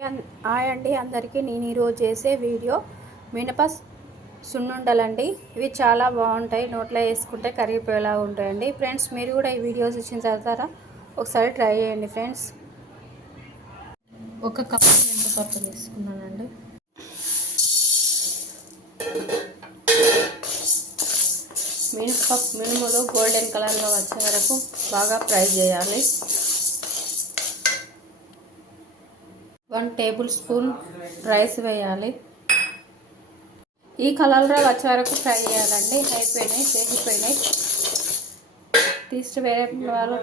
Hi అండి అందరికీ. నేను ఈరోజు చేసే వీడియో మినప సున్నుండలండి. ఇవి చాలా బాగుంటాయి. నోట్లో వేసుకుంటే కరిగిపోయేలా ఉంటాయండి. ఫ్రెండ్స్ మీరు కూడా ఈ వీడియోస్ ఇచ్చిన తర్వాత ఒకసారి ట్రై చేయండి ఫ్రెండ్స్. ఒక కప్పు మినపప్పు తీసుకున్నానండి. మినపప్పు మినుములు గోల్డెన్ కలర్లో వచ్చే వరకు బాగా ఫ్రై చేయాలి. వన్ టేబుల్ స్పూన్ రైస్ వేయాలి. ఈ కలర్లో వచ్చే వరకు ఫ్రై చేయాలండి. అయిపోయినాయి చేసిపోయినాయి. తీసి వేరే వాళ్ళు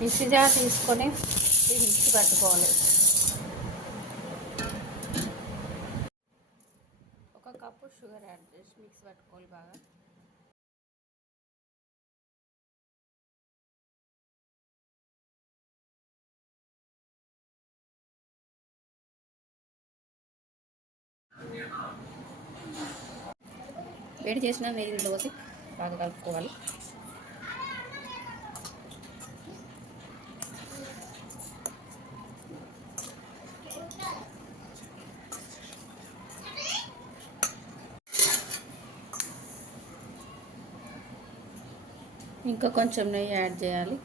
మిక్సీ జార్ తీసుకొని ఈ మిక్సీ పట్టుకోవాలి ఒక కప్పు షుగర్ యాడ్ చేసి మిక్స్ పట్టుకోవాలి బాగా. వేడి చేసిన నెయ్యి పోసి బాగా కలుపుకోవాలి. ఇంకా కొంచెం నెయ్యి యాడ్ చేయాలి.